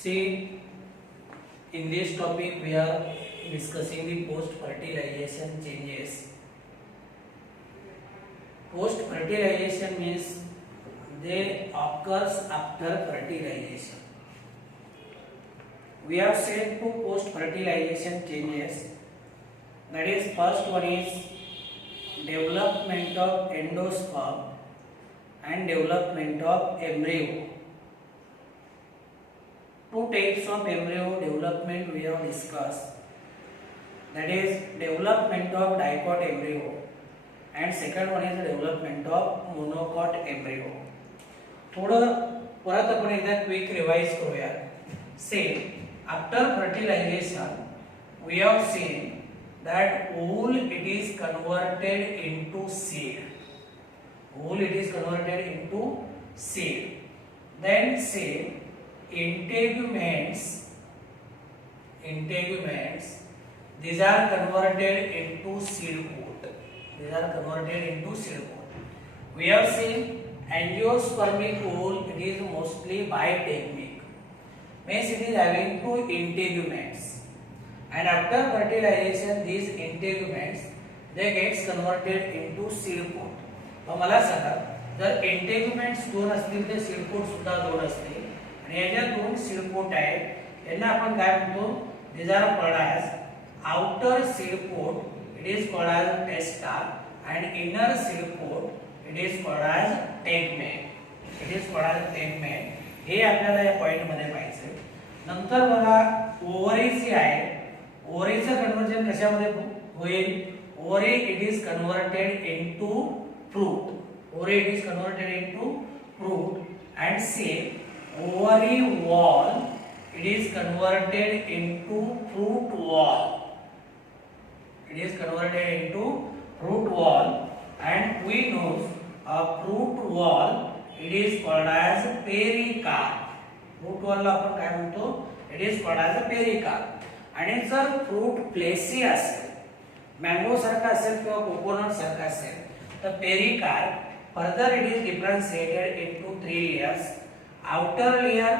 See, in this topic we are discussing the post-fertilization changes. Post-fertilization means they occurs after fertilization. We have said two post-fertilization changes. That is, first one is development of endosperm and development of embryo. Two types of embryo development we have discussed. That is development of dicot embryo and second one is the development of monocot embryo. थोडं परत आपण एकदा quick revise करूया. Say after fertilization we have seen that ovule it is converted into seed. Ovule it is converted into seed. Then say integuments, these are converted into seed coat. We have seen angiospermic ovule, it is mostly bitegmic, means it is having two integuments, and after fertilization these integuments they gets converted into seed coat. तर मला सांगा, जर इंटेग्युमेंट्स दोन असतील तर seed coat सुद्धा दोन असतील आणि याच्या दोन सीड कोट आहेत, यांना आपण काय म्हणतो? these are called as outer seed coat, it is called as testa, and inner seed coat it is called as tegmen. हे आपल्याला या पॉइंट मध्ये पाहिजे. नंतर बघा ओव्हरी जी आहे, ओव्हरीचं कन्वर्जन कशामध्ये होईल? Ovary it is converted into fruit. And say ovary wall it is converted into fruit wall. And we know a fruit wall it is called as pericarp. Fruit wall ला आपण काय म्हणतो? It is called as a pericarp. आणि जर fruit fleshy असेल, mango सारखा असेल किंवा कोकोनट सारखा असेल, तर pericarp further it is differentiated into three layers. Outer layer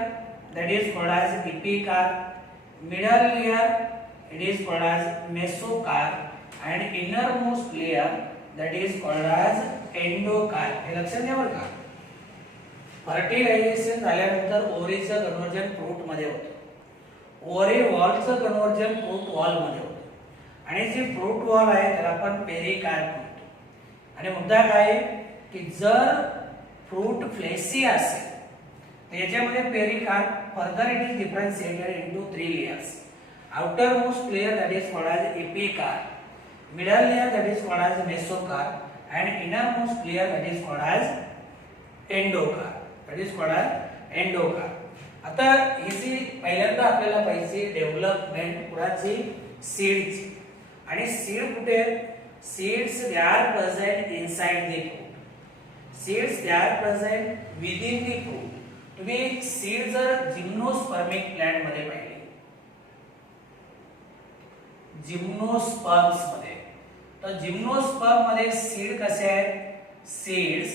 that is called as epicarp, middle layer it is called as mesocarp, and innermost layer that is called as endocarp. हे लक्षात घ्या बरं का. Fertilisation झाल्यानंतर ओव्हरीचं conversion fruit मध्ये होतं, ovary वॉलचं conversion fruit wall मध्ये होतं, आणि जे फ्रूट वॉल आहे त्याला आपण पेरिकार्प म्हणतो. आणि मुद्दा काय की जर फ्रूट फ्लेसी असेल तर याच्यामध्ये pericarp further it is differentiated into three layers. Outer most layer that is called as epicarp, middle layer that is called as mesocarp, and inner most layer that is called as endocarp. आता ही जी पहिल्यांदा आपल्याला पाहिजे development कुणाची? सीडची. आणि seed कुठे? Seeds they are present inside the fruit. Seeds they are present within the fruit. तुम्ही seed जर जिम्नोस्पर्मिक प्लांट मध्ये पाहिले, जिम्नोस्पर्म्स मध्ये, तर जिम्नोस्पर्म मध्ये सीड कसे आहेत? Seeds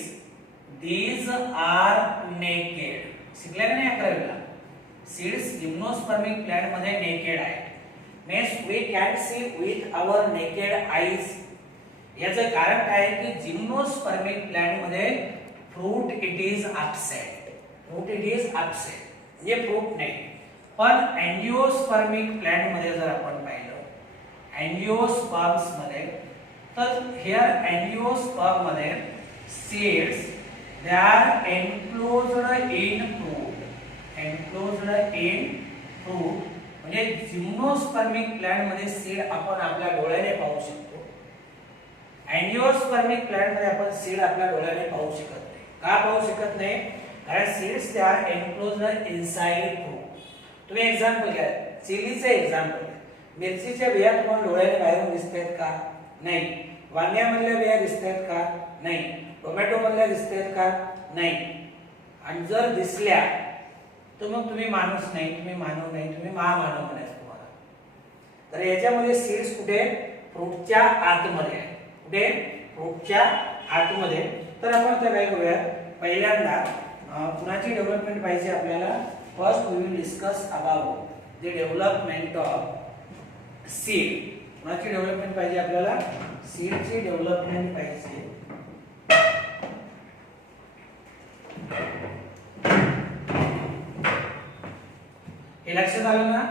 these are naked. शिकल्या का नाही 11वीला? सीड्स जिम्नोस्पर्मिक प्लांट मध्ये नेकेड आहेत. Means we can see with our naked eyes. याचं कारण काय आहे की जिम्नोस्पर्मिक प्लांट मध्ये फ्रूट इट इज ॲब्सेंट. म्हणजे फ्रूट नाही. पण एंजिओस्पर्मिक प्लांट मध्ये जर आपण पाहिलं, एंजिओस्पर्म्स मध्ये, तर हियर एंजिओस्पर्म मध्ये seeds they are enclosed in fruit. म्हणजे जिम्नोस्पर्मिक प्लांट मध्ये सीड आपण आपल्या डोळ्याने पाहू शकतो. एंजिओस्पर्मिक प्लांट मध्ये आपण सीड आपल्या डोळ्याने पाहू शकत नाही. का पाहू शकत नाही? कारण seeds they are enclosed inside fruit. तुम्ही एक्झाम्पल घ्या, चिलीचे एक्झाम्पल घ्या. मिरचीच्या बिया तुम्हाला डोळ्याने बाहेरून दिसतात का? नाही. वांग्यामधल्या बिया दिसतात का? नाही. टोमॅटो मधल्या दिसतात का? नाही. आणि जर दिसल्या तर मग तुम्ही माणूस नाही, तुम्ही मानव नाही, तुम्ही महामानव म्हणायचं तुम्हाला. तर याच्यामध्ये सीड्स कुठे? फ्रूटच्या आतमध्ये आहे. कुठे? फ्रूटच्या आतमध्ये. तर आपण आता काय करूया, पहिल्यांदा कुणाची डेव्हलपमेंट पाहिजे आपल्याला? First we will discuss about the development of seed. कोणाची डेव्हलपमेंट पाहिजे आपल्याला? सीडची डेव्हलपमेंट पाहिजे. हे लक्षात आलं ना?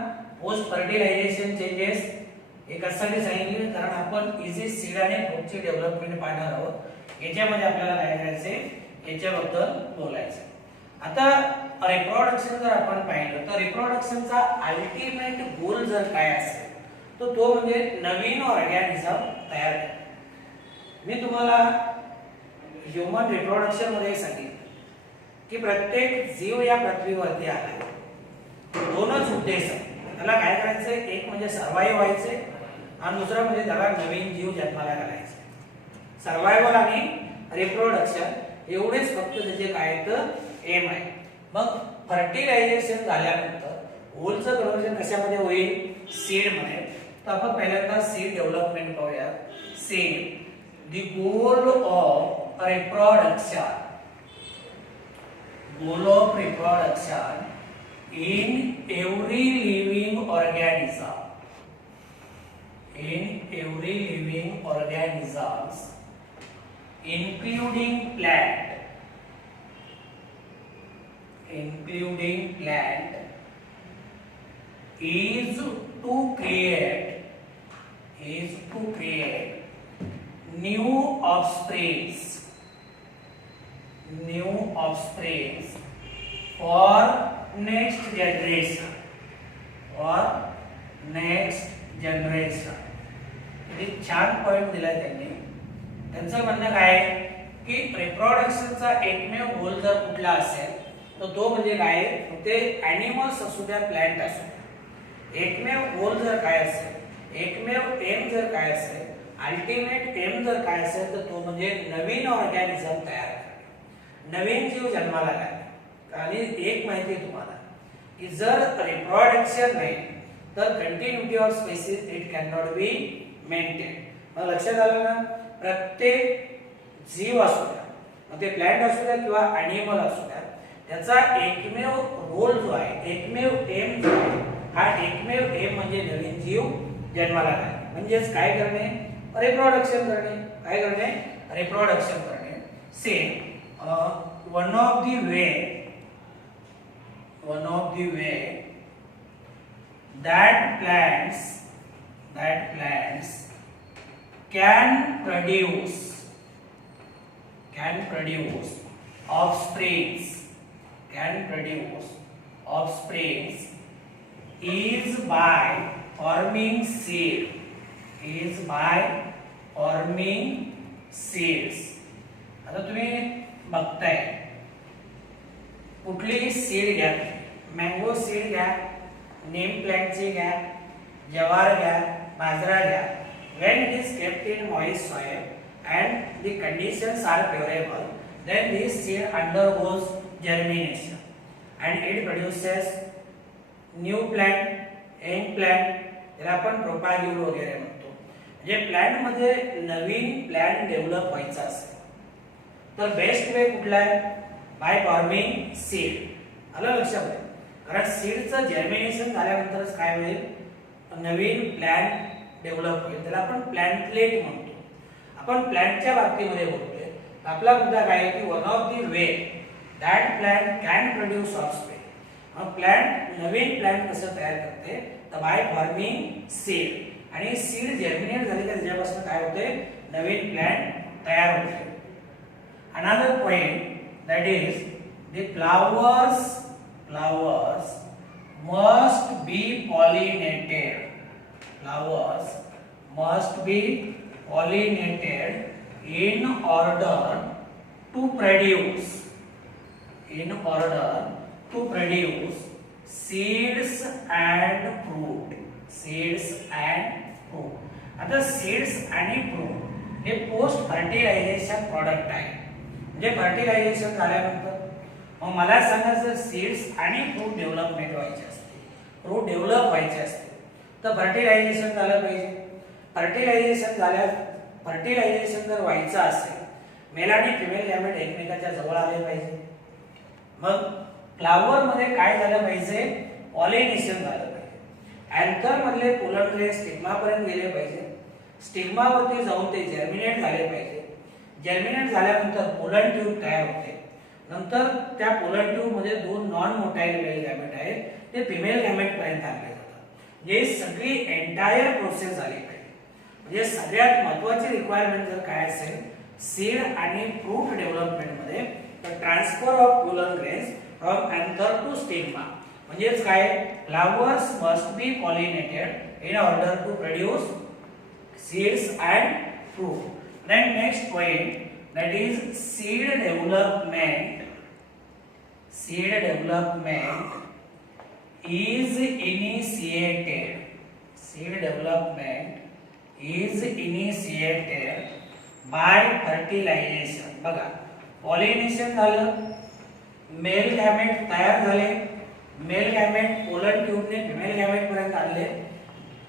पोस्ट फर्टिलायझेशन चेंजेस हे कशासाठी सांगितले? कारण आपण इझी सीड आणि फ्रूटची डेव्हलपमेंट पाहणार आहोत. याच्यामध्ये आपल्याला काय करायचे याच्याबद्दल बोलायचं. आता रिप्रोडक्शन जर आपण पाहिलं तर रिप्रोडक्शनचा अल्टिमेट गोल जर काय असेल तर तो म्हणजे नवीन ऑर्गॅनिझम तयार करणे. मी तुम्हाला ह्यूमन रिप्रोडक्शन मध्ये सांगितलं की प्रत्येक जीव या पृथ्वीवरती आला दोनच उद्देश आहेत. त्याला काय करायचं? एक म्हणजे सर्वाइव्ह व्हायचे आणि दुसरा म्हणजे त्याला नवीन जीव जन्माला घालायचे. सर्वायवल आणि रिप्रोडक्शन एवढेच फक्त त्याचे काय तर एम आहे. मग फर्टिलायझेशन झाल्यानंतर ओलचं कन्वर्जन कशामध्ये होईल? सीड मध्ये. तर आपण पहिल्यांदा सीड डेव्हलपमेंट पाहूया. Seed the goal of reproduction, goal of reproduction in every living organism, in every living organisms including plant, is to create new offsprings for next generation. हे छान पॉइंट दिलाय त्यांनी. त्यांचं म्हणणं काय की रिप्रोडक्शनचा एकमेव गोल जर कुठला असेल तर तो म्हणजे काय? ते ॲनिमल्स असू द्या प्लांट असू द्या. एकमेव गोल जर काय असेल, एकमेव एम जर काय असेल, अल्टिमेट एम जर काय असेल तर तो म्हणजे नवीन ऑर्गॅनिझम तयार करणे, नवीन जीव जन्माला घालणे. आणि एक माहिती तुम्हाला की जर रिप्रोडक्शन नाही तर continuity of species it can not be maintain. मग लक्षात आलं ना? प्रत्येक जीव असू द्या, मग ते प्लांट असू द्या किंवा ॲनिमल असू द्या, त्याचा एकमेव रोल जो आहे, एकमेव एम जो आहे, हा एकमेव एम म्हणजे नवीन जीव जन्माला घालणे. म्हणजेच काय करणे? रिप्रोडक्शन करणे. काय करणे? रिप्रोडक्शन करणे. Same one of the way that plants can produce offsprings is by forming seeds. आता तुम्ही बघताय कुठलीही सीड घ्या, मँगो सीड घ्या, नीम प्लांटची घ्या, जवार घ्या, बाजरा घ्या. when it is kept in moist soil and the conditions are favorable, then this seed undergoes germination and it produces new plant, young plant. त्याला आपण प्रोपॅग्यूल वगैरे म्हणतो. म्हणजे प्लांट मध्ये नवीन प्लांट डेव्हलप व्हायचा असेल तर बेस्ट वे कुठला आहे? By forming seed. आलं लक्षात? कारण सीडचं जर्मिनेशन झाल्यानंतरच काय होईल? नवीन प्लांट डेव्हलप होईल. त्याला आपण प्लांटलेट म्हणतो. आपण प्लांटच्या बाबतीमध्ये बोलतोय. आपला मुद्दा काय आहे की one of the way that plant can produce offspring. मग प्लांट नवीन प्लांट कसं तयार करते? तर बाय फॉर्मिंग सीड. आणि सीड जर्मिनेट झाली तर त्याच्यापासून काय होते? नवीन प्लांट तयार होते. Another point that is the flowers must be pollinated. Flowers must be pollinated in order to produce seeds and fruit. आता सीड्स आणि फ्रूट हे पोस्ट फर्टिलायझेशन प्रॉडक्ट आहे. म्हणजे फर्टिलायझेशन झाल्यानंतर मग मला सांगायचं सीड्स आणि फ्रूट डेव्हलपमेंट व्हायचे असते, फ्रूट डेव्हलप व्हायचे असते तर फर्टिलायझेशन झालं पाहिजे. फर्टिलायझेशन जर व्हायचं असेल मेल आणि फिमेल गॅमेट एकमेकांच्या जवळ आले पाहिजे. मग फ्लावर मध्ये काय झालं पाहिजे, पॉलिनेशन झालं पाहिजे. अँथर मधले पोलन ग्रेन स्टिग्मा पर्यंत गेले पाहिजे. स्टिग्मा वरती जाऊन ते जर्मिनेट झाले पाहिजे. जर्मिनेट झाल्यानंतर पोलन ट्यूब तयार होते. नंतर त्या पोलन ट्यूब मध्ये दोन नॉन मोटाईल मेल गॅमेट आहेत, ते फिमेल गॅमेट पर्यंत आणले जातात. हे सगळी एंटायर प्रोसेस झाली पाहिजे. म्हणजे सगळ्यात महत्त्वाची रिक्वायरमेंट जर काय असेल सीड आणि फ्रूट डेव्हलपमेंट मध्ये, तर transfer of pollen grains from anther to stigma. म्हणजेच काय, flowers must be pollinated in order to produce seeds and fruit. Then next point, that is seed development. Seed development is initiated. Seed development is initiated by fertilization. बघा, pollination झालं, male gamete तयार झाले, male gamete pollen ट्यूबने female gamete पर्यंत आणले,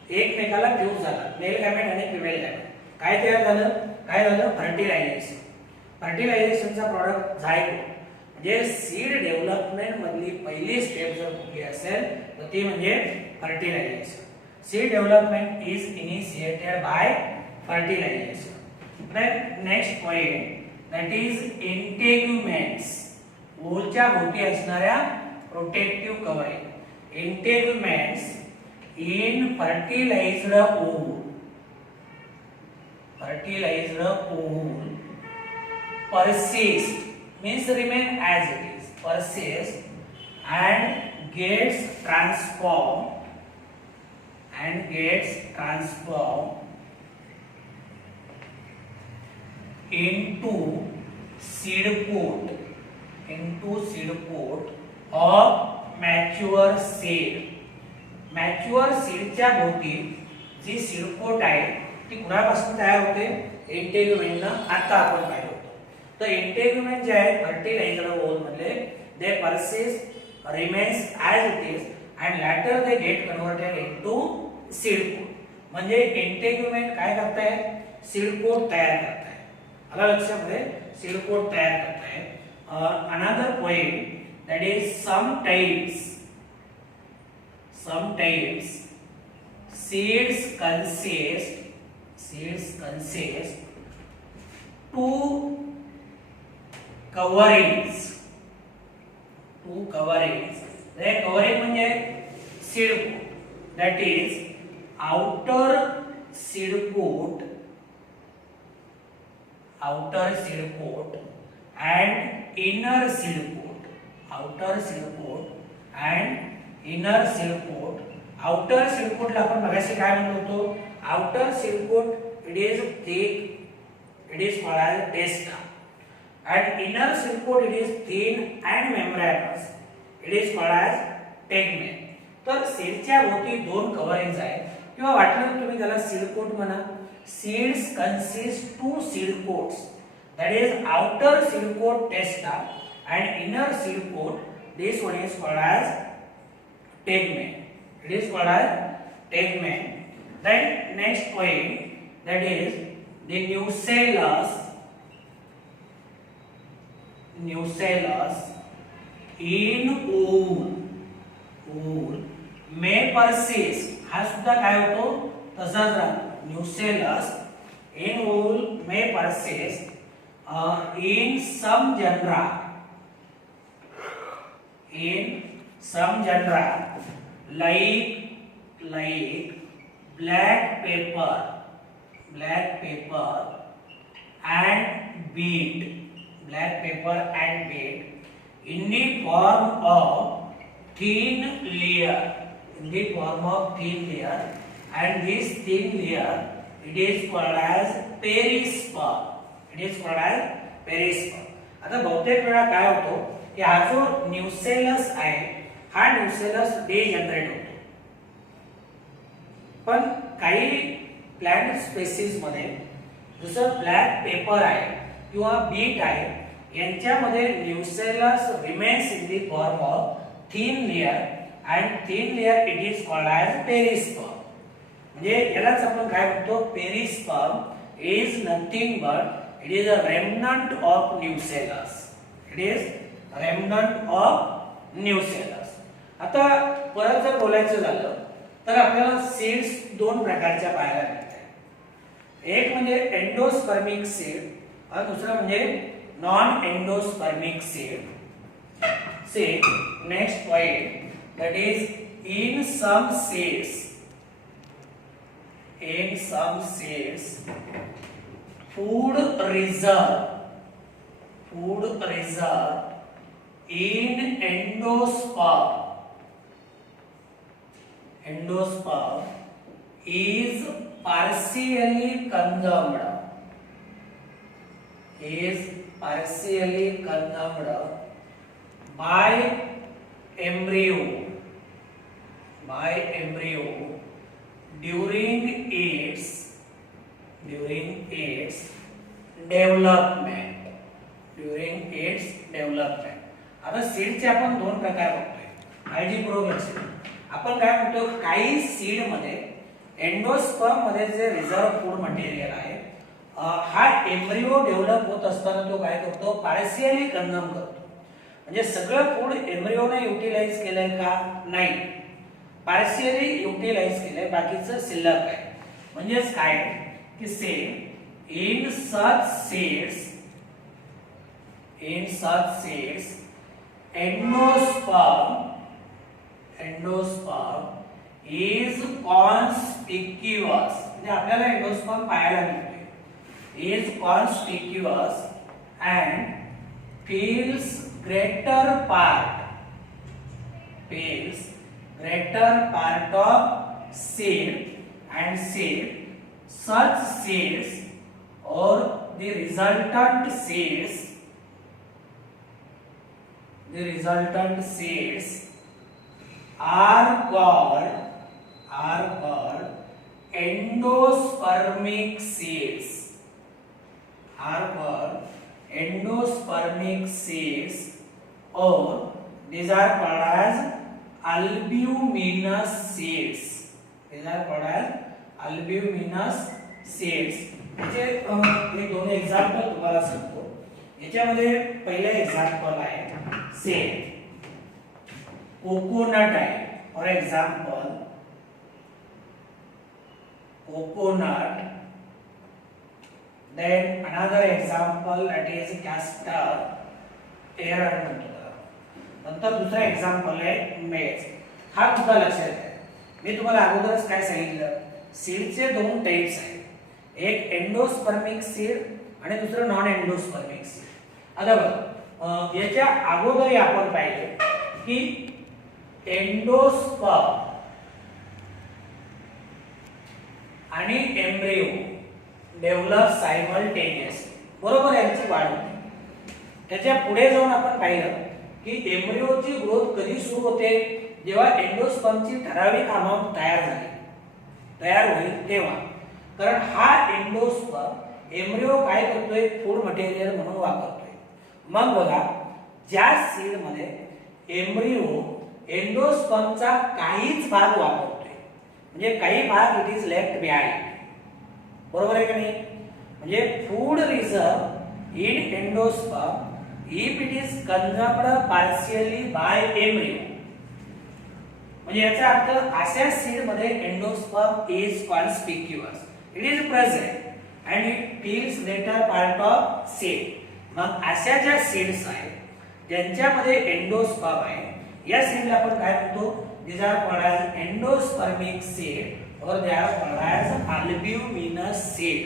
एकमेकाला fuse झाला, male gamete आणि फिमेल गॅमेट. काय तयार झालं, काय झालं, फर्टिलायझेशन. फर्टिलायझेशनचा product zygote. म्हणजे सीड डेव्हलपमेंट मधली पहिली स्टेप जर कुठली असेल तर ती म्हणजे fertilization. Seed development is initiated by fertilization. Next point, that is integuments. ओलच्या भोवती असणाऱ्या protective covering. Integuments in fertilized ovule. Fertilized ovule persist, means remain as it is, persist and gets transformed into seed pod of mature seed. Mature सीडच्या भोवती जी seed coat आहे ती कुणापासून तयार होते, इंटेग्युमेंटनं. आता आपण पाहिलं होतं. तर इंटेग्युमेंट जे आहे फर्टिलायझर्ड ओव्हल मधले, they persist, remains as it is and later they get converted into seed coat. म्हणजे इंटेग्युमेंट काय करताय, सीड कोट तयार करताय. आला लक्षामध्ये, सीड कोट तयार करताय. Another point, that is sometimes seeds consist two coverings. The covering म्हणजे seed coat, that is outer seed coat and inner seed coat. Inner seed coat. Outer seed कोटला आपण मगाशी काय म्हणत होतो, outer seed coat it is thick, it is called as testa, and inner seed coat it is thin and membranous, it is called as tegmen. तर सीडच्या भोवती दोन कव्हरिंग्स आहेत, किंवा वाटलं तुम्ही त्याला सीड कोट म्हणा. Seeds consist two seed coats, that is outer seed coat testa and inner seed coat, this one is called as tegmen. It is called as tegmen. Then next point, that is the nucellus in wool may persist. हा सुद्धा काय होतो, तसाच राहतो. nucellus in wool may persist in some genera like black pepper and beet, in the form of thin layer, and this thin layer it is called as perisperm. आता बहुतेक वेळा काय होतो की हा जो न्यूसेलस आहे हा न्यूसेलस डिजनरेट होतो, पण काही प्लांट स्पेसीज मध्ये जसं ब्लॅक पेपर आहे किंवा बीट आहे यांच्यामध्ये nucellus remains in the form of thin layer, and thin layer it is called as perisperm. म्हणजे यालाच आपण काय म्हणतो, perisperm is nothing but it is a remnant of nucellus. Nucellus. आता परत जर बोलायचं झालं तर आपल्याला सीड्स दोन प्रकारच्या पाहायला मिळतात. एक म्हणजे एंडोस्पर्मिक सीड आणि दुसरा म्हणजे non endospermic seed. See next point, that is in some seeds food reserve in endosperm is partially consumed by embryo during its development. आता सीडचे आपण दोन प्रकार बघतोय. काळजीपूर्वक लक्ष द्या. आपण काय म्हणतो, काही सीड मध्ये एंडोस्पर्म मध्ये जे रिझर्व फूड मटेरियल आहे हा एम्ब्रियो डेव्हलप होत असताना तो काय करतो, पार्शियली कंझ्युम करतो. म्हणजे सगळं फूड एम्ब्रियोने युटिलाइज केलंय का, नाही, पार्शियली युटिलाइज केलंय, बाकीचं शिल्लक आहे. म्हणजेच काय की same in such seeds endosperm is conspicuous. म्हणजे आपल्याला एंडोस्पर्म पाहायला मिळते, is conspicuous and fills greater part of seed and seed. Such seeds or the resultant seeds are called endospermic seeds. Or these are called as albuminous seeds. याचे एक दोन example तुम्हाला सांगतो. याच्यामध्ये पहिले एक्झाम्पल आहे से कोकोनट आहे. For example coconut. Then another example that is castor, एरंड म्हणतो. नंतर दुसरा एक्झाम्पल आहे मेज. हा सुद्धा लक्षात घ्या. मी तुम्हाला अगोदरच काय सांगितलं, सीडचे दोन टाइप्स आहेत, एक एंडोस्पर्मिक सीड आणि दुसरं नॉन एंडोस्पर्मिक सीड. आता बघा, याच्या अगोदर आपण पाहिले की एंडोस्पर्म आणि एम्ब्रियो डेव्हलप सायमल्टेनियसली, बरोबर, यांची वाढ होते. त्याच्या पुढे जाऊन आपण पाहिलं की एम्ब्रियोची ग्रोथ कधी सुरू होते, जेव्हा एंडोस्पर्मची ठराविक अमाउंट तयार होईल तेव्हा. कारण हा एंडोस्पर्म एम्ब्रियो काय करतोय, फूड मटेरियल म्हणून वापरतोय. मग बघा, ज्या सीड मध्ये एम्ब्रियो एंडोस्पर्मचा काहीच भाग वापरतोय, म्हणजे काही भाग इट इज लेफ्ट बिहाइंड, बरोबर आहे का नाही. म्हणजे food reserve in endosperm if it is consumed partially by embryo. म्हणजे याचा अर्थ अशा सीड मध्ये endosperm is conspicuous, it is present and it fills greater part of seed. मग अशा ज्या सीड्स आहेत ज्यांच्यामध्ये एंडोस्पर्म आहे, या सीडला आपण काय म्हणतो, these are called as endospermic seed or they are called as albuminous seed.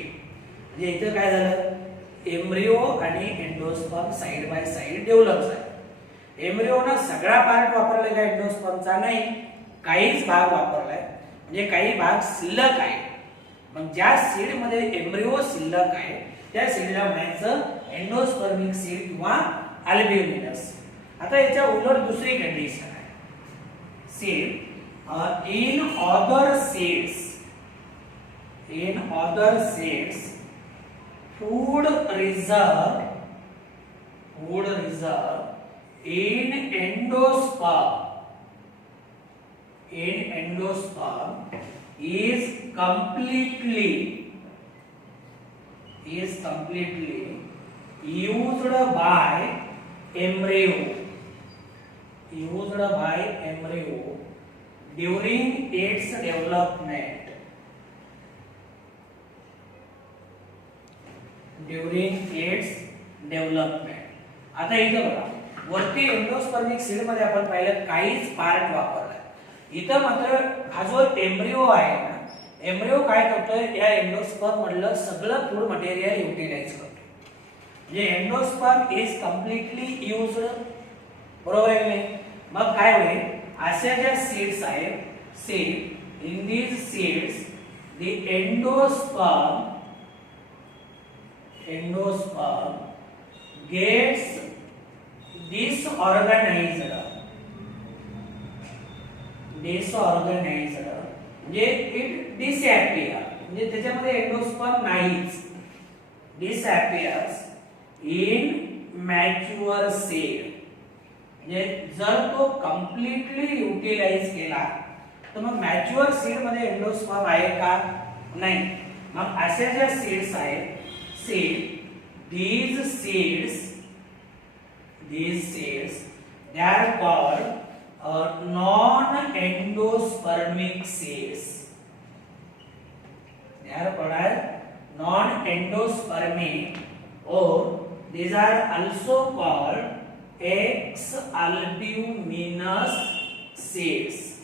म्हणजे इथे काय झालं, एम्ब्रियो आणि endosperm side by side develop झाले. एम्ब्रियोनं सगळा पार्ट वापरलाय का एंडोस्पर्मचा, नाही, काहीच भाग वापरलाय, म्हणजे काही भाग शिल्लक आहे. मग ज्या सीड मध्ये एम्ब्रियो शिल्लक आहे त्या सीडला म्हणायचं एंडोस्पर्मिक सीड किंवा अल्ब्युमिनस. आता याच्या उलट दुसरी कंडिशन आहे, seed in other seeds food reserve in endosperm is completely used by embryo used by embryo during its development. During its development. आता इथं बघा वरती एंडोस्पर्मिक सीड मध्ये आपण पाहिलं काहीच पार्ट वापरला. इथं मात्र हा जो एम्ब्रियो आहे ना, एम्ब्रियो काय करतोय या एंडोस्पर्म मधलं सगळं फूड मटेरियल युटिलाइज करतो. म्हणजे एंडोस्पर्म इज कम्प्लिटली युज्ड. बरोबर आहे की मग काय होईल अशा ज्या सीड्स आहेत seed in these seeds the endosperm gets disorganized म्हणजे इट डिसअपियर म्हणजे त्याच्यामध्ये एंडोस्पर्म नाहीच. डिसअपियर्स इन मॅच्युअर सीड म्हणजे जर तो कम्प्लिटली युटिलाइज केला तर मग मॅच्युअर सीड मध्ये एंडोस्पर्म आहे का नाही. मग अशा ज्या सीड्स आहेत these seeds they are called non-endospermic seeds. They are called as non-endospermic, or these are also called X albuminous seeds.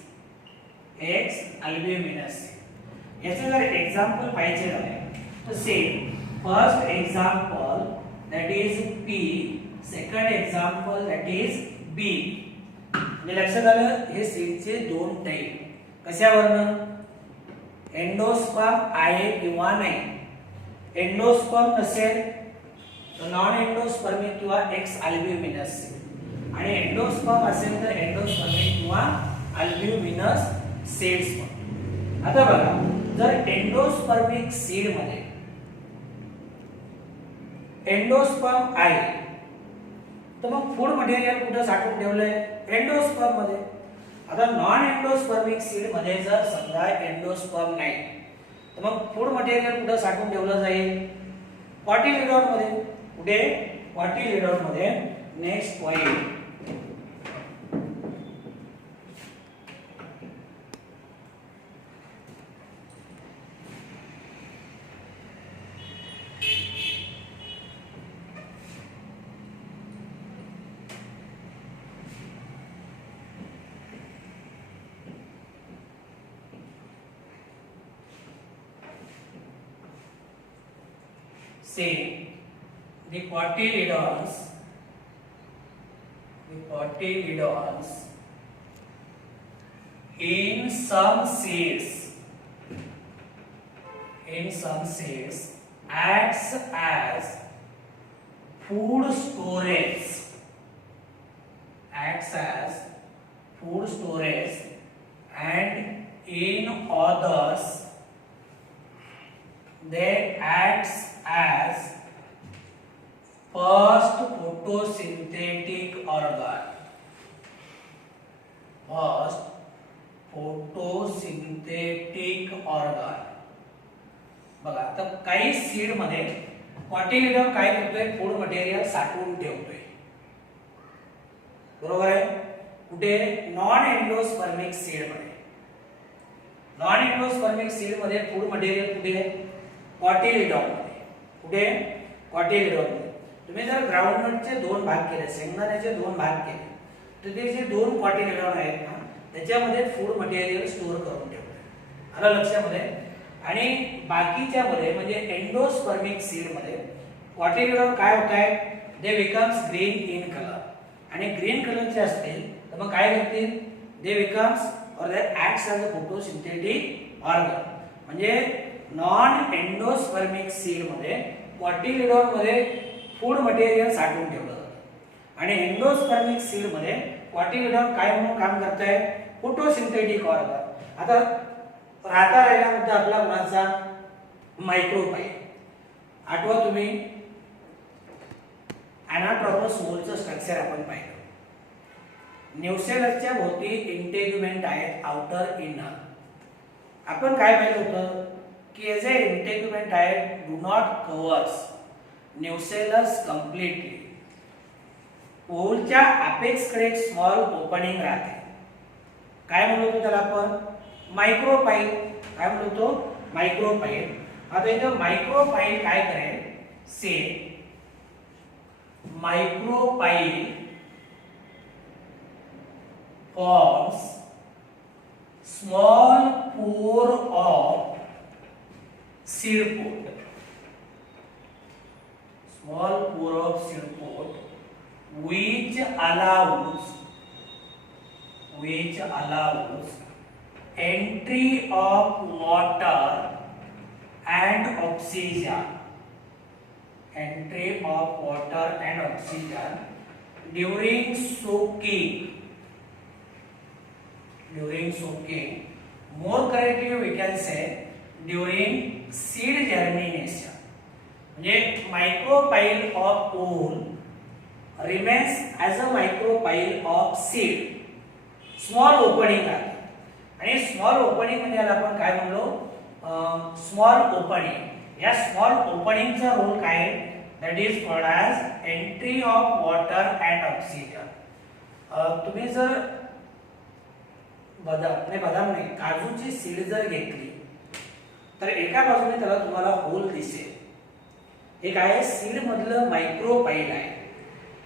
X albuminous. याचे जर एग्जांपल पाहिजे झाले तर से first example that is P, second example that is B. म्हणजे लक्षात आलं हे सीडचे दोन टाइप कशावरनं एंडोस्पर्म आहे किंवा नाही. एंडोस्पर्म नसेल तर नॉन एंडोस्पर्मिक किंवा एक्स अल्ब्युमिनस सीड आणि एंडोस्पर्म असेल तर एंडोस्पर्मिक किंवा अल्ब्युमिनस सीड्स. आता बघा जर एंडोस्पर्मिक सीड मध्ये एंडोस्पर्म आहे तर मग फूड मटेरियल कुठे साठवून ठेवलंय एंडोस्पर्म मध्ये. आता नॉन एंडोस्पर्मिक सीड मध्ये जर समजा एंडोस्पर्म नाही तर मग फूड मटेरियल कुठे साठवून ठेवलं जाईल कॉटिलिडॉन मध्ये. कुठे कॉटिलिडॉन मध्ये. Next point say the cotyledons in some seeds acts as food storage and in others they acts as first photosynthetic organ. बघा आता काही सीड मध्ये कॉटिलिडॉन काय करतोय फूड मटेरियल साठवून ठेवतोय. बरोबर आहे. कुठे नॉन एंडोस्पर्मिक सीड मध्ये. नॉन एंडोस्पर्मिक सीड मध्ये फूड मटेरियल कुठे कॉटिलिडॉन मध्ये. कुठे कॉटिलिडॉन मध्ये. तुम्ही जर ग्राउंडनटचे दोन भाग केले शेंगदाण्याचे दोन भाग केले तर ते जे दोन कॉटिलिडॉन आहेत ना त्याच्यामध्ये फूड मटेरियल स्टोअर करून ठेवलं. आलं लक्षामध्ये. आणि बाकीच्या मध्ये म्हणजे एंडोस्पर्मिक सीड मध्ये कॉटिलिडॉन काय होत आहे they becomes green in colour आणि ग्रीन कलरचे असतील तर मग काय करतील दे बिकम्स और they acts as a photosynthetic organ. म्हणजे नॉन एंडोस्पर्मिक सीड मध्ये कॉटिलिडॉन मध्ये फूड मटेरियल साठवून ठेवलं जातं आणि एंडोस्पर्मिक सीड मध्ये कॉटिलिडॉन काय म्हणून काम करत आहे फोटोसिंथेटिक ऑर्गन. आता राहता राहिला मुद्दा आपला कुणाचा मायक्रोपाईल. आठवा तुम्ही एनाट्रॉपस मोलचं स्ट्रक्चर आपण पाहिलं. न्यूसेलसच्या भोवती इंटेग्युमेंट आहेत आउटर इनर. आपण काय पाहिलं होतं की जे इंटेग्युमेंट आहेत do not covers nucellus completely. पोलच्या अपेक्स कडे एक स्मॉल ओपनिंग राहते. काय म्हणतो त्याला आपण? मायक्रोपाईल. काय म्हणतो? मायक्रोपाईल. आता इथं मायक्रोपाईल काय करेल? से मायक्रोपाईल forms small pore of seed pod. Small pore of seed pod which allows entry of water and oxygen. Entry of water and oxygen during soaking. More correctly we can say during seed germination. म्हणजे micropyle of pole remains as a micropyle of seed. Small opening आहे आणि small opening म्हणजे याला आपण काय म्हणलो? Small opening. या small ओपनिंगचा role काय आहे? That is called as entry of water and oxygen. तुम्ही जर बदाम नाही काजूची सीड जर घेतली तर एका बाजूने त्याला तुम्हाला होल दिसेल. हे काय? सीड मधलं मायक्रोपाईल आहे.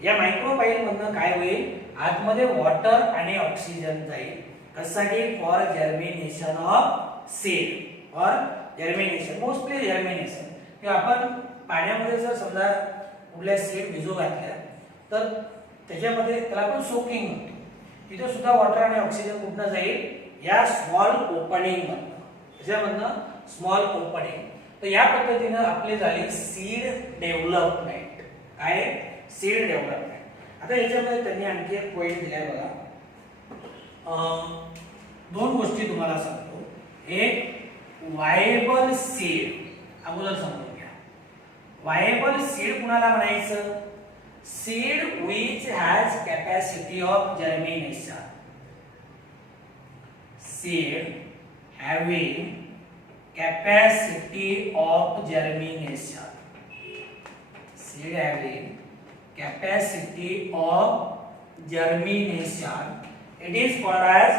या मायक्रोपाईल मधनं काय होईल? आतमध्ये वॉटर आणि ऑक्सिजन जाईल. कशासाठी? For germination of seed. For germination, mostly germination. किंवा आपण पाण्यामध्ये जर समजा कुठल्या सीड भिजू घातल्या तर त्याच्यामध्ये त्याला आपण सोकिंग म्हणतो. तिथे सुद्धा वॉटर आणि ऑक्सिजन कुठनं जाईल? या स्मॉल ओपनिंग मधनं. त्याच्यामधनं स्मॉल ओपनिंग. तर या पद्धतीनं आपली झाली सीड डेव्हलपमेंट. काय? Seed development. आता याच्यामध्ये त्यांनी आणखी एक पॉइंट दिलाय बघा. दोन गोष्टी तुम्हाला सांगतो. एक वायबल सीड अगोदर समजून घ्या. वायबल सीड कुणाला म्हणायचं? Seed which has capacity of germination. Seed having capacity of germination. Seed having capacity of germination. It is called as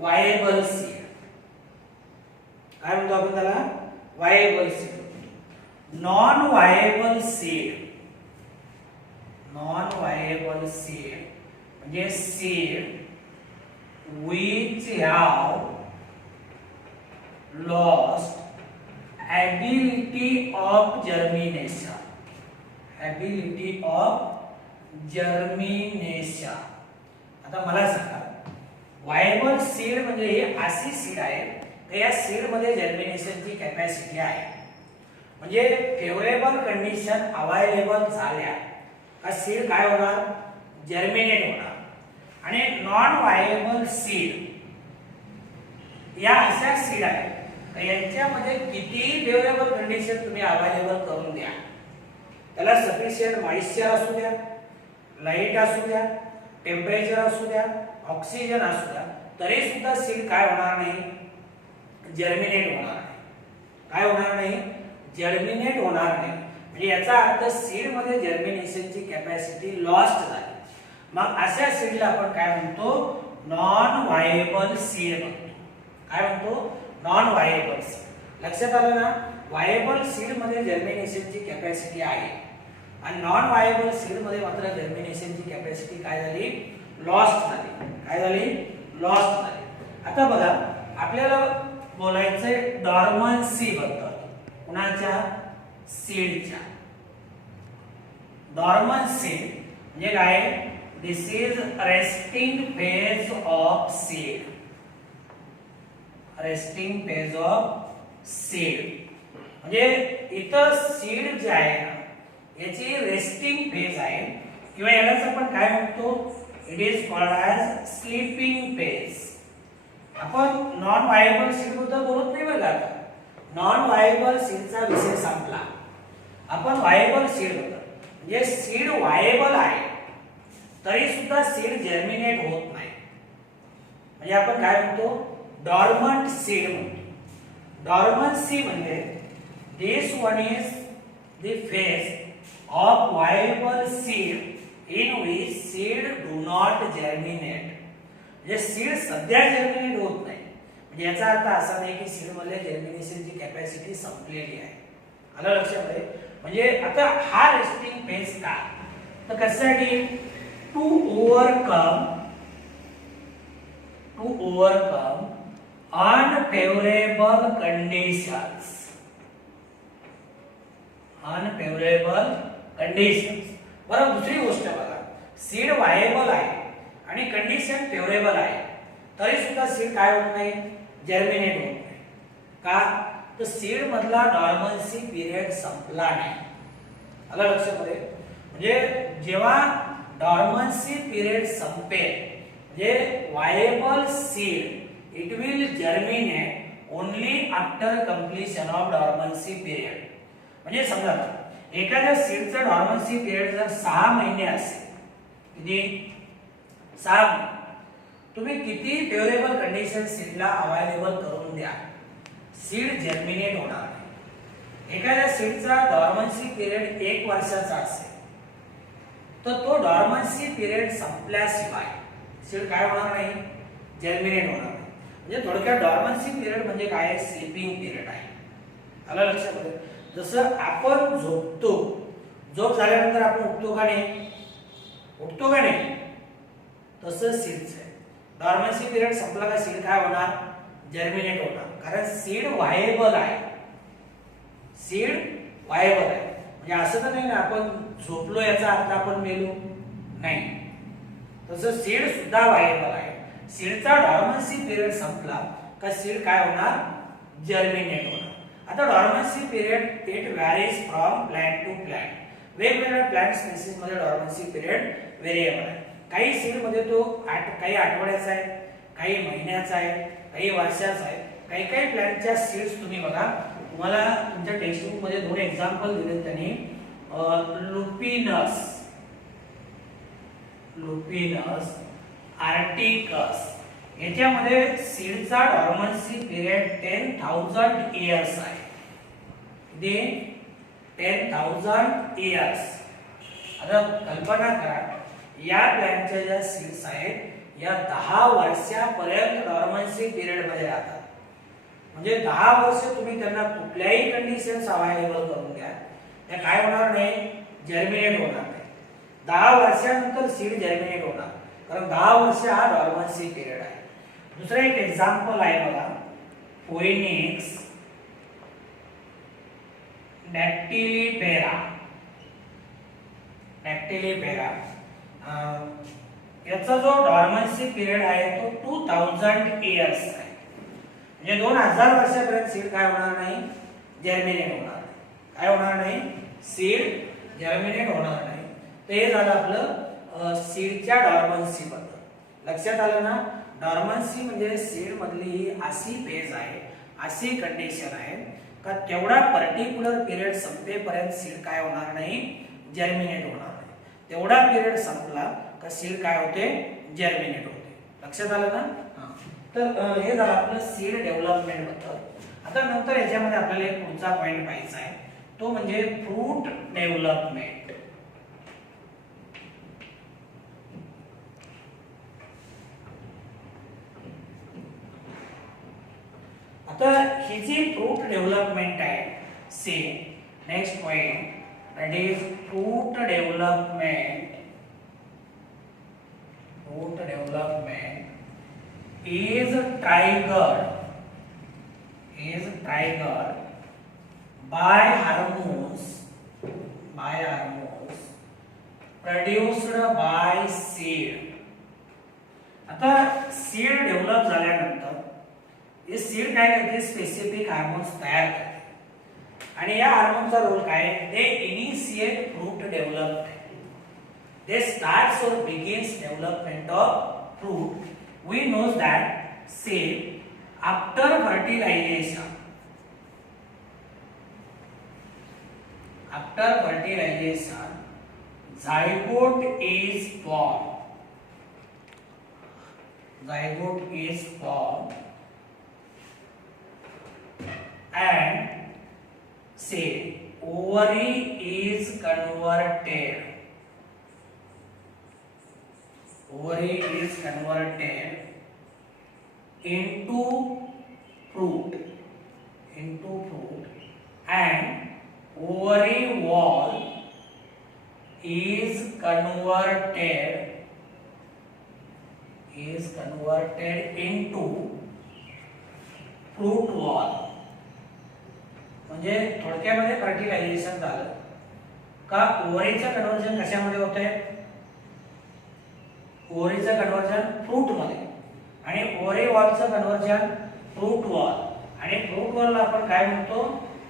viable seed. काय म्हणतो आपण त्याला? viable seed. Non viable seed म्हणजे seed which have lost ability of germination. आता मला सांगा, viable seed म्हणजे हे अशी सीड आहे तर या सीड मध्ये जर्मिनेशनची कॅपॅसिटी आहे. म्हणजे फेवरेबल कंडिशन अवेलेबल झाल्या का सीड काय होणार? जर्मिनेट होणार. आणि नॉन वायबल सीड या अशा सीड आहेत तर यांच्यामध्ये कितीही फेवरेबल कंडिशन तुम्ही अवेलेबल करून द्या, त्याला सफिशियंट मॉइश्चर असू द्या, लाईट असू द्या, टेम्परेचर असू द्या, ऑक्सिजन असू द्या, तरी सुद्धा सीड काय होणार नाही? जर्मिनेट होणार नाही. काय होणार नाही? जर्मिनेट होणार नाही. म्हणजे याचा अर्थ सीड मध्ये जर्मिनेशनची कॅपॅसिटी लॉस्ट झाली. मग अशा सीडला आपण काय म्हणतो? नॉन व्हायबल सीड म्हणतो. काय म्हणतो? Non viable seed. लक्षात आलं ना? व्हायबल सीड मध्ये जर्मिनेशनची कॅपॅसिटी आहे आणि नॉन व्हायबल सीड मध्ये मात्र जर्मिनेशनची कॅपॅसिटी काय झाली? लॉस्ट झाली. काय झाली? लॉस्ट झाली. आता बघा, आपल्याला बोलायचंय डॉर्मन्सी बद्दल. कुणाच्या? सीडच्या. डॉर्मन्सी म्हणजे काय? This is resting phase of seed. Resting phase of seed म्हणजे इथं सीड जे आहे ना याची रेस्टिंग फेज आहे किंवा यालाच आपण काय म्हणतो? It is called as sleeping phase. आपण नॉन व्हायबल सीड बद्दल बोलत नाही बघा. नॉन व्हायबल सीडचा विषय संपला. आपण व्हायबल सीड बद्दल म्हणजे सीड व्हायबल आहे तरी सुद्धा सीड जर्मिनेट होत नाही. म्हणजे आपण काय म्हणतो? डॉर्मंट सीड म्हणतो. डॉर्मन्सी म्हणजे this one is the phase of viable seed in which seed do not germinate. म्हणजे सीड सध्या जर्मिनेट होत नाही, म्हणजे याचा अर्थ असा नाही की सीड मध्ये जर्मिनेशनची कॅपॅसिटी संपलेली आहे. आलं लक्षामध्ये? म्हणजे आता हा रेस्टिंग फेज का, तर कशासाठी, टू ओव्हरकम अनफेवरेबल कंडिशन्स. बरं, दुसरी गोष्ट बघा, सीड वायेबल आहे आणि कंडिशन फेवरेबल आहे, तरी सुद्धा सीड काय होत नाही, जर्मिनेट होत नाही. का, तर सीड मधला डॉर्मन्सी पिरियड संपला नाही. आलं लक्षामध्ये? म्हणजे जेव्हा डॉर्मन्सी पिरियड संपेल, म्हणजे viable seed it will germinate only after completion of dormancy period. म्हणजे समजा एखाद्या सीडचा डॉर्मन्सी पिरियड जर 6 महिने असेल, किती, 6 महिने, तुम्ही किती फेवरेबल कंडिशन सीडला अवेलेबल करून द्या, सीड जर्मिनेट होणार नाही. एखाद्या सीडचा डॉर्मन्सी पिरियड 1 वर्षाचा असेल, तर तो डॉर्मन्सी पिरियड संपल्याशिवाय सीड काय होणार नाही, जर्मिनेट होणार नाही. म्हणजे थोडक्यात डॉर्मन्सी पिरियड म्हणजे काय, स्लीपिंग पिरियड आहे. आलं लक्षामध्ये? जसं आपण झोपतो, झोप झाल्यानंतर आपण उठतो का नाही, तसं सीडच आहे. डॉर्मन्सी पिरियड संपला का सीड काय होणार, जर्मिनेट होणार. कारण सीड वायेबल आहे, म्हणजे असं तर नाही ना आपण झोपलो याचा अर्थ आपण मेलो नाही. तसं सीड सुद्धा वायेबल आहे. सीडचा डॉर्मन्सी पिरियड संपला का सीड काय होणार, जर्मिनेट होणार. आता dormancy period it varies from plant to plant. वेगवेगळ्या प्लांट स्पीसीज मध्ये डॉर्मन्सी पिरियड व्हेरिएबल आहे. काही सीड मध्ये तो काही आठवड्याचा आहे, काही महिन्याचा आहे, काही वर्षाचा आहे. काही प्लांटच्या सीड्स तुम्ही बघा, तुम्हाला तुमच्या टेक्स्ट बुक मध्ये 2 एक्झाम्पल दिलेत त्यांनी. लुपिनस, आर्टिकस, याच्यामध्ये सीडचा डॉर्मन्सी पिरियड 10,000 इयर्स आहे. किती, 10,000 इयर्स. आता कल्पना करा, या प्लॅनच्या ज्या सीड्स आहेत या 10 वर्षापर्यंत डॉर्मन्सी पिरियड मध्ये राहतात. म्हणजे 10 वर्ष तुम्ही त्यांना कुठल्याही कंडिशन्स अवेलेबल करून द्या, त्या काय होणार नाही, जर्मिनेट होणार नाही. 10 वर्षानंतर सीड जर्मिनेट होणार, कारण 10 वर्ष हा डॉर्मन्सी पिरियड आहे. दुसरं एक एक्झाम्पल आहे बघा, फोइनिक्स डॅक्टिलिपेरा. याचा जो डॉर्मन्सी पिरियड आहे तो 2000 इयर्स आहे. म्हणजे 2000 वर्षापर्यंत सीड काय होणार नाही, जर्मिनेट होणार. काय होणार नाही, सीड जर्मिनेट होणार नाही. तर हे झालं आपलं सीडच्या डॉर्मन्सी बद्दल. लक्षात आलं ना? डॉर्मन्सी म्हणजे सीड मधली अशी फेज आहे, अशी कंडिशन आहे का तेवढा पर्टिक्युलर पिरियड संपेपर्यंत सीड काय होणार नाही, जर्मिनेट होणार नाही. तेवढा पिरियड संपला का सीड काय होते, जर्मिनेट होते. लक्षात आलं ना? तर हे झालं आपलं सीड डेव्हलपमेंट बद्दल. आता नंतर याच्यामध्ये आपल्याला एक पुढचा पॉइंट पाहायचा आहे, तो म्हणजे फ्रूट डेव्हलपमेंट. आता ही जी फ्रूट डेव्हलपमेंट आहे, see next point, that is fruit development is triggered by hormones produced by seed. आता सीड डेव्हलप झाल्यानंतर हे सीड काय करते, स्पेसिफिक हार्मोन्स तयार करते. आणि या हार्मोनचा रोल काय, they initiate fruit development. They starts or begins development of fruit. We knows that seed after fertilisation zygote is formed. And say ovary is converted ovary is converted into fruit and ovary wall is converted into fruit wall. म्हणजे थोडक्यामध्ये fertilisation झालं का ओव्हरीचं conversion कशामध्ये होतंय, ओव्हरीचं conversion fruit मध्ये आणि ovary वॉलचं conversion fruit wall. आणि fruit वॉलला आपण काय म्हणतो,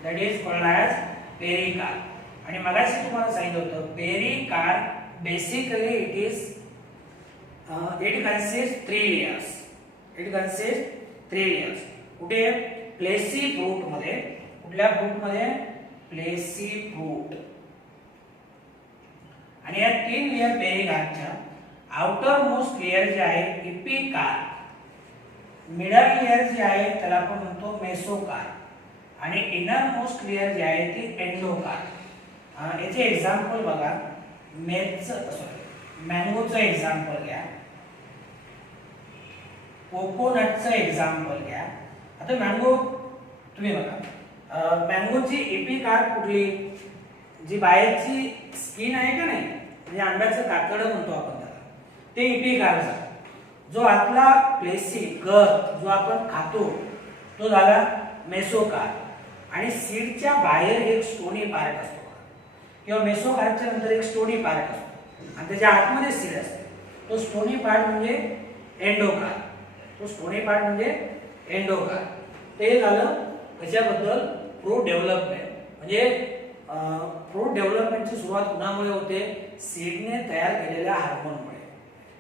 that is called as pericarp. आणि मगाशी तुम्हाला सांगितलं होतं pericarp basically it consist 3 layers. कुठे, प्लेसी फ्रूट मध्ये. कुठल्या फ्रूट मध्ये, प्लेसी फ्रूट. आणि या 3 लेयर पेरिकार्पच्या आउटर मोस्ट लेयर जे आहे इपिकार्प, मिडल लेयर जी आहे त्याला आपण म्हणतो मेसोकार्प आणि इनर मोस्ट लेयर जी आहे ती एंडोकार्प. याचे एक्झाम्पल बघा, मँगोचं एक्झाम्पल घ्या, कोकोनटचं एक्झाम्पल घ्या. आता मँगो तुम्ही बघा, मँगोची एपिकार्प कुठली, जी बाहेरची स्किन आहे का नाही, म्हणजे आंब्याचं कातड म्हणतो आपण त्याला, ते एपिकार्प झालं. जो आतला प्लेसी गर जो आपण खातो तो झाला मेसोकार्प. आणि सीडच्या बाहेर एक स्टोनी पार्ट असतो किंवा मेसोकार्पच्या नंतर एक स्टोनी पार्ट असतो आणि त्याच्या आतमध्ये सीड असते. तो स्टोनी पार्ट म्हणजे एंडोकार्प. ते झालं त्याच्याबद्दल फ्रूट डेव्हलपमेंट. म्हणजे फ्रूट डेव्हलपमेंटची सुरुवात कुणामुळे होते, सीडने तयार केलेल्या हार्मोनमुळे.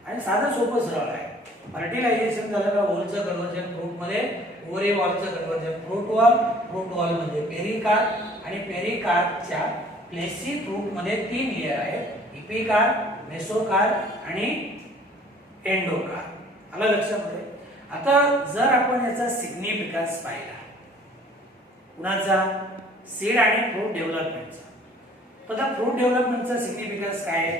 आणि साधं सोपं सरळ आहे. फर्टिलायझेशन झालं का वॉलचं कन्वर्जन फ्रूट मध्ये, ओव्हरी वॉलचं कन्वर्जन फ्रूट वॉल म्हणजे पेरिकार्प. आणि पेरिकार्पच्या प्लेसी फ्रूट मध्ये 3 लेयर आहेत, इपिकार्प, मेसोकार्प आणि एंडोकार्प. आलं लक्षामध्ये. आता जर आपण याचा सिग्निफिकन्स पाहिला कुणाचा, सीड आणि फ्रूट डेव्हलपमेंटचा, तर फ्रूट डेव्हलपमेंटचा सिग्निफिकन्स काय आहे,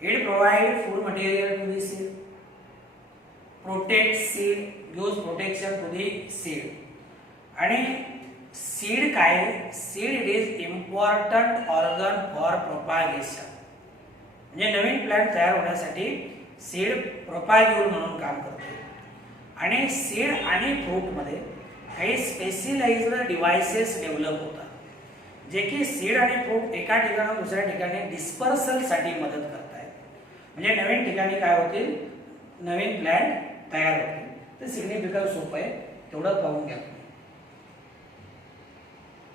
it provide food material to the seed, protect seed, gives protection to the seed. आणि सीड काय, seed it is important organ for propagation. म्हणजे नवीन प्लांट तयार होण्यासाठी सीड प्रोपॅग्युल म्हणून काम करते. आणि सीड आणि फ्रूट मध्ये काही स्पेशलाइज्ड डिव्हाइसेस डेव्हलप होतात, जे की सीड आणि फ्रूट एका ठिकाणाहून दुसऱ्या ठिकाणी डिस्पर्सल साठी मदत करतात. म्हणजे नवीन ठिकाणी काय होतील, नवीन प्लांट तयार होतील. ते सिग्निफिकन्स सोपं आहे, तेवढं पाहून घ्या.